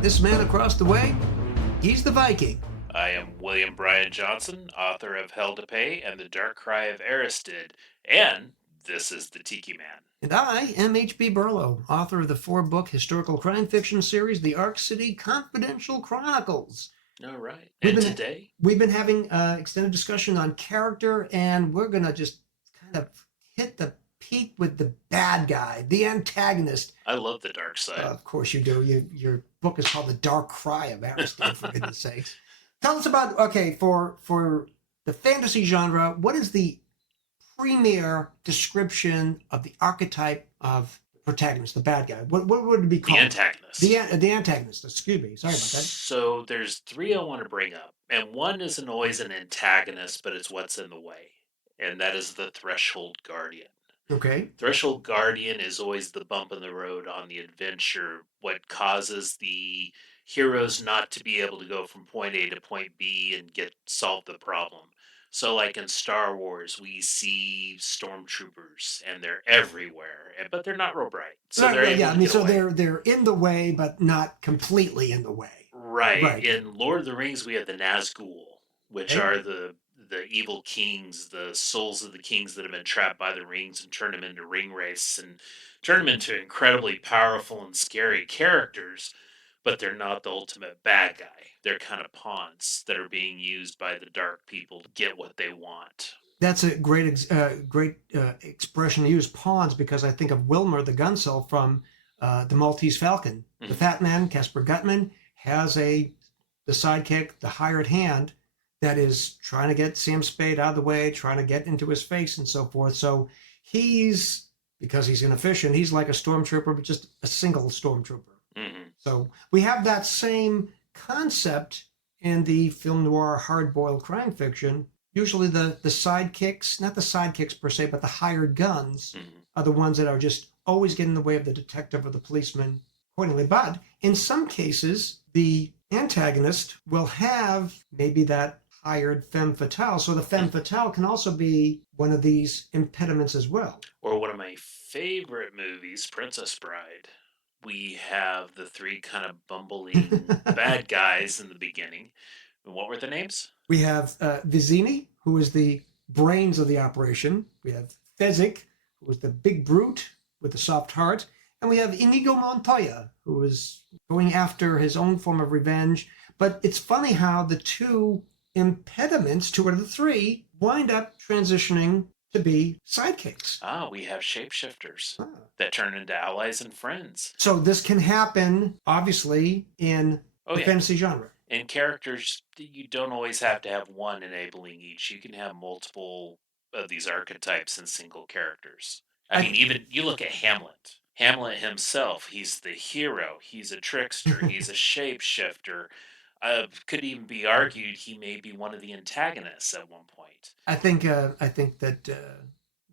This man across the way, he's the Viking. I am William Bryan Johnson, author of Hell to Pay and The Dark Cry of Aristid, and this is the Tiki Man. And I am H.B. Burlow, author of the four-book historical crime fiction series, The Ark City Confidential Chronicles. All right, We've and been today, we've been having extended discussion on character, and we're gonna just kind of hit the peak with the bad guy, the antagonist. I love the dark side. Of course you do. Your book is called The Dark Cry of Aristide, for goodness sakes. Tell us about, okay, for the fantasy genre, what is the premier description of the archetype of the protagonist, the bad guy? What would it be The called? antagonist. The antagonist. Excuse me. Sorry about that. So there's three I want to bring up, and one isn't always an antagonist, but it's what's in the way, and that is the Threshold Guardian. Okay. Threshold Guardian is always the bump in the road on the adventure, what causes the heroes not to be able to go from point A to point B and get solve the problem. So like in Star Wars, we see stormtroopers and they're everywhere, but they're not real bright. So they're Right, able yeah. I to mean, get so away. they're in the way, but not completely in the way. Right. Right. In Lord of the Rings, we have the Nazgul, which Okay. are the evil kings, the souls of the kings that have been trapped by the rings and turn them into ring wraiths and turn them into incredibly powerful and scary characters, but they're not the ultimate bad guy. They're kind of pawns that are being used by the dark people to get what they want. That's a great expression to use, pawns, because I think of Wilmer the Gunsel from the Maltese Falcon. The Mhm. fat man, Casper Gutman, has the sidekick, the hired hand, that is trying to get Sam Spade out of the way, trying to get into his face and so forth. So he's, because he's inefficient, he's like a stormtrooper, but just a single stormtrooper. Mhm. So we have that same concept in the film noir hard-boiled crime fiction. Usually the sidekicks, not the sidekicks per se, but the hired guns Mhm. are the ones that are just always getting in the way of the detective or the policeman accordingly. But in some cases, the antagonist will have maybe that hired femme fatale. So the femme fatale can also be one of these impediments as well. Or one of my favorite movies, Princess Bride. We have the three kind of bumbling bad guys in the beginning. And what were the names? We have Vizini, who is the brains of the operation. We have Fezzik, who is the big brute with the soft heart. And we have Inigo Montoya, who is going after his own form of revenge. But it's funny how the two impediments, two out of the three, wind up transitioning to be sidekicks. Ah, we have shapeshifters Ah. that turn into allies and friends. So this can happen, obviously, in Oh, the yeah. fantasy genre. And characters, you don't always have to have one enabling each. You can have multiple of these archetypes in single characters. I mean, even you look at Hamlet. Hamlet himself, he's the hero, he's a trickster, he's a shapeshifter. Could even be argued he may be one of the antagonists at one point. I think that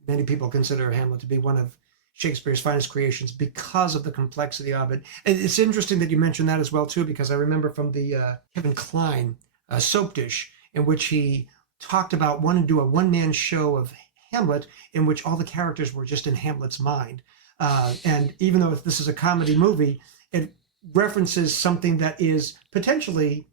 many people consider Hamlet to be one of Shakespeare's finest creations because of the complexity of it. And it's interesting that you mentioned that as well too, because I remember from the Kevin Kline soap dish, in which he talked about wanting to do a one-man show of Hamlet in which all the characters were just in Hamlet's mind. And even though this is a comedy movie, it references something that is potentially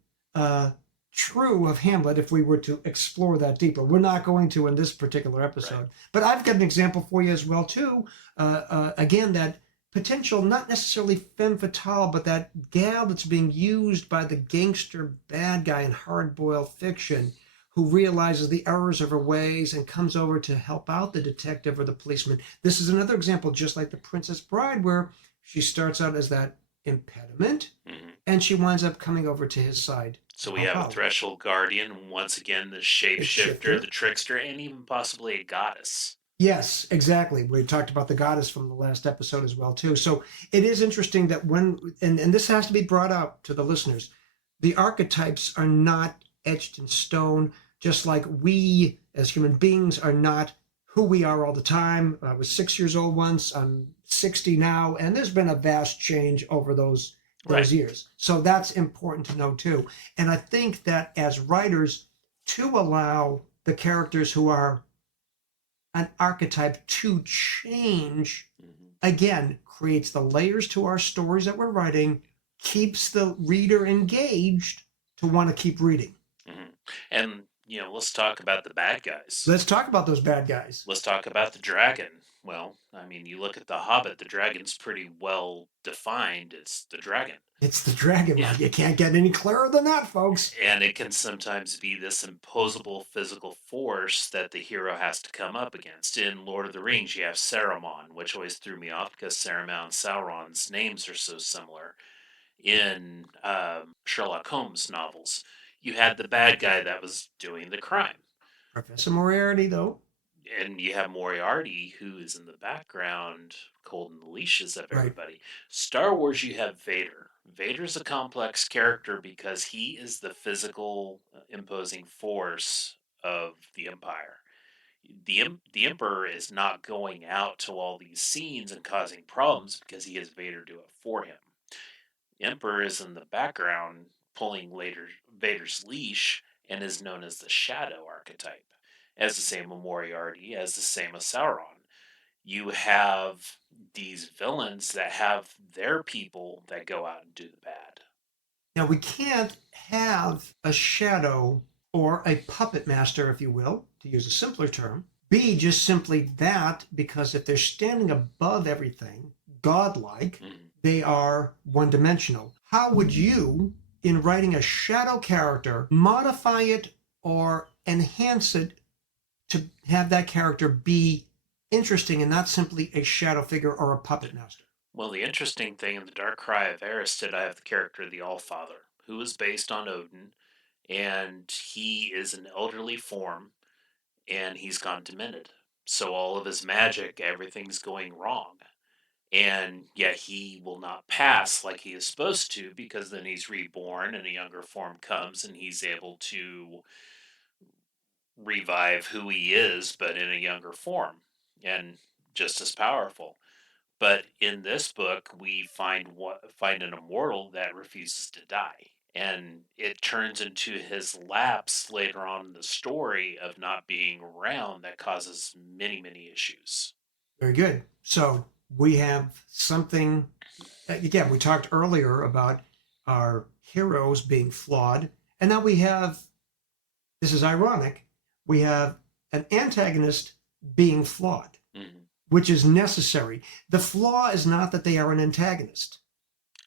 true of Hamlet if we were to explore that deeper. We're not going to in this particular episode. Right. But I've got an example for you as well too. Again, that potential, not necessarily femme fatale, but that gal that's being used by the gangster bad guy in hard-boiled fiction, who realizes the errors of her ways and comes over to help out the detective or the policeman. This is another example, just like the Princess Bride, where she starts out as that impediment, Mhm. and she winds up coming over to his side. So we have a Threshold Guardian, once again, the shapeshifter, the trickster, and even possibly a goddess. Yes, exactly. We talked about the goddess from the last episode as well too. So it is interesting that when, and this has to be brought out to the listeners, the archetypes are not etched in stone, just like we as human beings are not who we are all the time. I was 6 years old once, I'm 60 now, and there's been a vast change over those Right. years. So that's important to know too. And I think that as writers, to allow the characters who are an archetype to change, Mhm. again, creates the layers to our stories that we're writing, keeps the reader engaged to want to keep reading. Hmm. And let's talk about the bad guys. Let's talk about those bad guys. Let's talk about the dragon. Well, I mean, you look at the Hobbit. The dragon's pretty well defined. It's the dragon. It's the dragon. Yeah. You can't get any clearer than that, folks. And it can sometimes be this imposable physical force that the hero has to come up against. In Lord of the Rings, you have Saruman, which always threw me off because Saruman and Sauron's names are so similar. In Sherlock Holmes novels, you had the bad guy that was doing the crime. Professor Moriarty, though. And you have Moriarty, who is in the background, holding the leashes of Right. everybody. Star Wars, you have Vader. Vader's a complex character because he is the physical, imposing force of the Empire. The Emperor is not going out to all these scenes and causing problems because he has Vader do it for him. The Emperor is in the background pulling Vader's leash and is known as the Shadow archetype, as the same with Moriarty, as the same as Sauron. You have these villains that have their people that go out and do the bad. Now, we can't have a shadow or a puppet master, if you will, to use a simpler term, be just simply that, because if they're standing above everything, godlike, they are one dimensional. How would you, in writing a shadow character, modify it or enhance it to have that character be interesting and not simply a shadow figure or a puppet master? Well, the interesting thing in the Dark Cry of Erised, I have the character of the Allfather, who is based on Odin, and he is an elderly form, and he's gone demented. So all of his magic, everything's going wrong. And yet he will not pass like he is supposed to, because then he's reborn and a younger form comes and he's able to revive who he is, but in a younger form and just as powerful. But in this book, we find an immortal that refuses to die, and it turns into his lapse later on in the story of not being around that causes many, many issues. Very good. So we have something, again, we talked earlier about our heroes being flawed. And now we have, this is ironic, we have an antagonist being flawed, which is necessary. The flaw is not that they are an antagonist.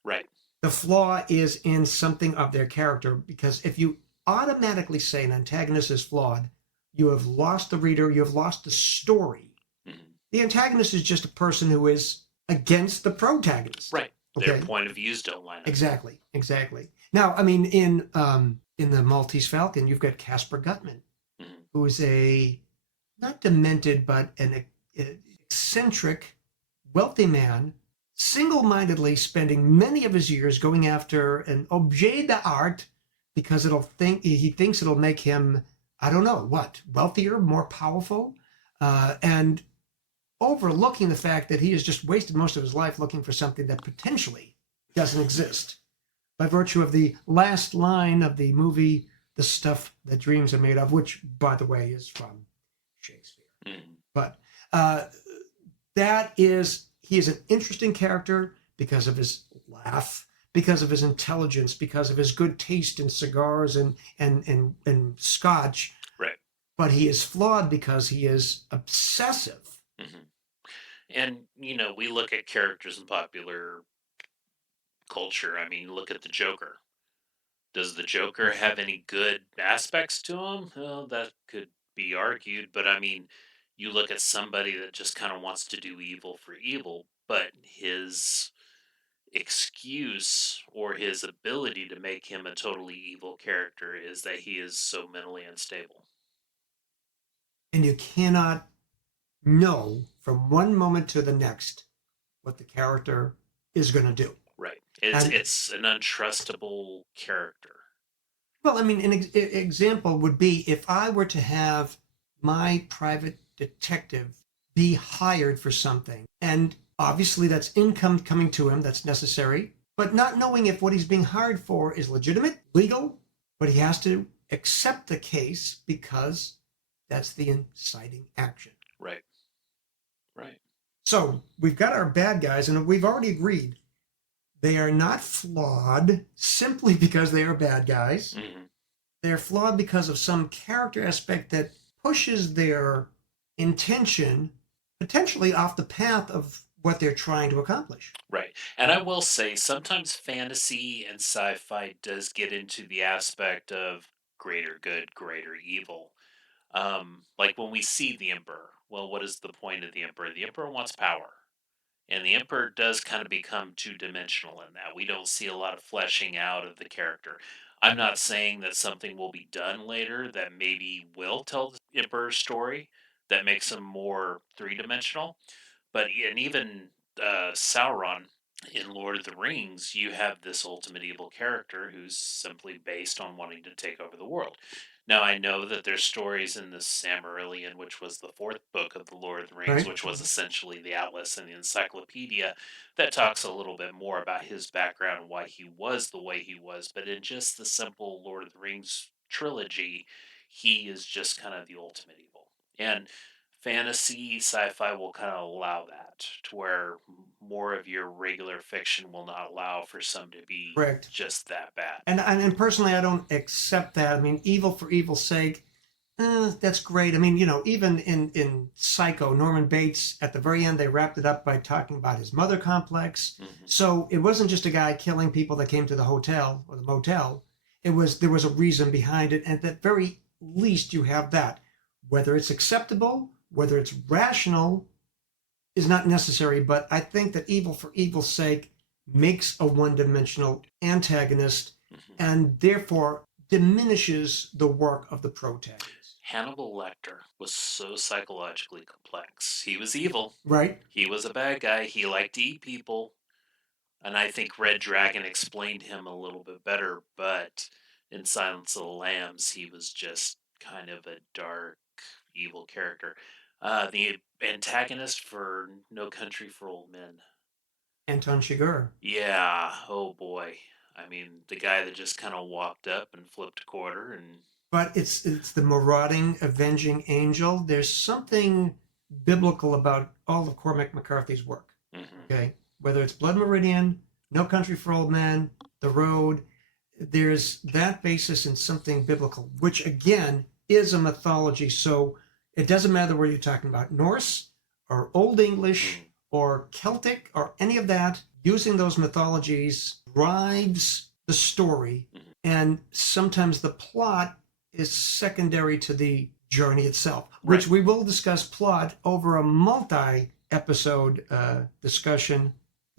Right. The flaw is in something of their character, because if you automatically say an antagonist is flawed, you have lost the reader, you have lost the story. The antagonist is just a person who is against the protagonist. Right. Okay? Their point of views don't line up. Exactly. Exactly. Now, I mean, in the Maltese Falcon, you've got Casper Gutman, who is a not demented, but an eccentric, wealthy man, single-mindedly spending many of his years going after an objet d'art because he thinks it'll make him, I don't know what, wealthier, more powerful, and overlooking the fact that he has just wasted most of his life looking for something that potentially doesn't exist, by virtue of the last line of the movie, The Stuff That Dreams Are Made Of, which, by the way, is from Shakespeare. But he is an interesting character because of his laugh, because of his intelligence, because of his good taste in cigars and scotch. Right. But he is flawed because he is obsessive. And, we look at characters in popular culture. I mean, look at the Joker. Does the Joker have any good aspects to him? Well, that could be argued. But, I mean, you look at somebody that just kind of wants to do evil for evil, but his excuse or his ability to make him a totally evil character is that he is so mentally unstable. And you cannot know from one moment to the next what the character is going to do. Right. It's an untrustable character. Well, I mean, an example would be if I were to have my private detective be hired for something, and obviously that's income coming to him that's necessary, but not knowing if what he's being hired for is legitimate, legal, but he has to accept the case because that's the inciting action. Right. Right. So we've got our bad guys, and we've already agreed They are not flawed simply because they are bad guys. Mm-hmm. They're flawed because of some character aspect that pushes their intention potentially off the path of what they're trying to accomplish. Right. And I will say sometimes fantasy and sci-fi does get into the aspect of greater good, greater evil. Like when we see the Emperor, well, what is the point of the Emperor? The Emperor wants power. And the Emperor does kind of become two-dimensional in that. We don't see a lot of fleshing out of the character. I'm not saying that something will be done later that maybe will tell the Emperor's story that makes him more three-dimensional. But and even Sauron in Lord of the Rings, you have this ultimate evil character who's simply based on wanting to take over the world. Now I know that there's stories in the Silmarillion, which was the fourth book of the Lord of the Rings, Right? which was essentially the atlas and the encyclopedia that talks a little bit more about his background and why he was the way he was. But in just the simple Lord of the Rings trilogy, he is just kind of the ultimate evil. And fantasy sci-fi will kind of allow that to where more of your regular fiction will not allow for some to be Correct. just that bad. And personally, I don't accept that. I mean, evil for evil's sake, that's great. I mean, even in Psycho, Norman Bates, at the very end, they wrapped it up by talking about his mother complex. Mm-hmm. So it wasn't just a guy killing people that came to the hotel or the motel. There was a reason behind it. And at the very least, you have that. Whether it's acceptable, whether it's rational, is not necessary. But I think that evil for evil's sake makes a one-dimensional antagonist Mm-hmm. and therefore diminishes the work of the protagonist. Hannibal Lecter was so psychologically complex. He was evil. Right? He was a bad guy. He liked to eat people. And I think Red Dragon explained him a little bit better, but in Silence of the Lambs, he was just kind of a dark, evil character. The antagonist for No Country for Old Men. Anton Chigurh. Yeah, oh boy. I mean, the guy that just kind of walked up and flipped a quarter and. But it's the marauding, avenging angel. There's something biblical about all of Cormac McCarthy's work. Mm-hmm. Okay, whether it's Blood Meridian, No Country for Old Men, The Road, there's that basis in something biblical, which again is a mythology. So it doesn't matter whether you're talking about Norse or Old English or Celtic or any of that. Using those mythologies drives the story, and sometimes the plot is secondary to the journey itself, which Right. we will discuss plot over a multi-episode discussion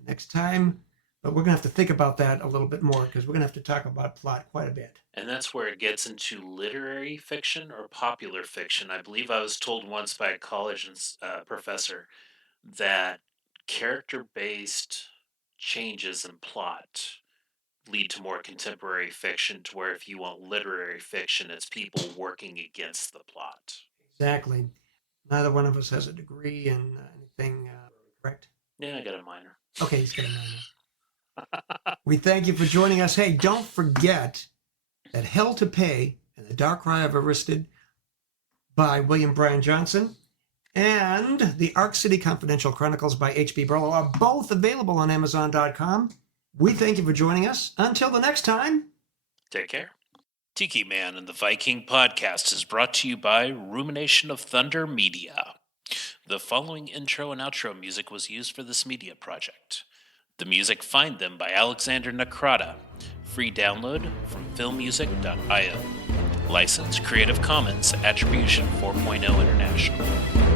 next time. But we're going to have to think about that a little bit more because we're going to have to talk about plot quite a bit. And that's where it gets into literary fiction or popular fiction. I believe I was told once by a college professor that character based changes in plot lead to more contemporary fiction, to where if you want literary fiction, it's people working against the plot. Exactly. Neither one of us has a degree in anything, correct? Yeah, I got a minor. Okay, he's got a minor. We thank you for joining us. Hey, don't forget that Hell to Pay and The Dark Cry of Aristed by William Bryan Johnson and The Arc City Confidential Chronicles by H.B. Burlow are both available on Amazon.com. We thank you for joining us. Until the next time, take care. Tiki Man and the Viking podcast is brought to you by Rumination of Thunder Media. The following intro and outro music was used for this media project. The music Find Them by Alexander Nakrata. Free download from filmmusic.io. License Creative Commons Attribution 4.0 International.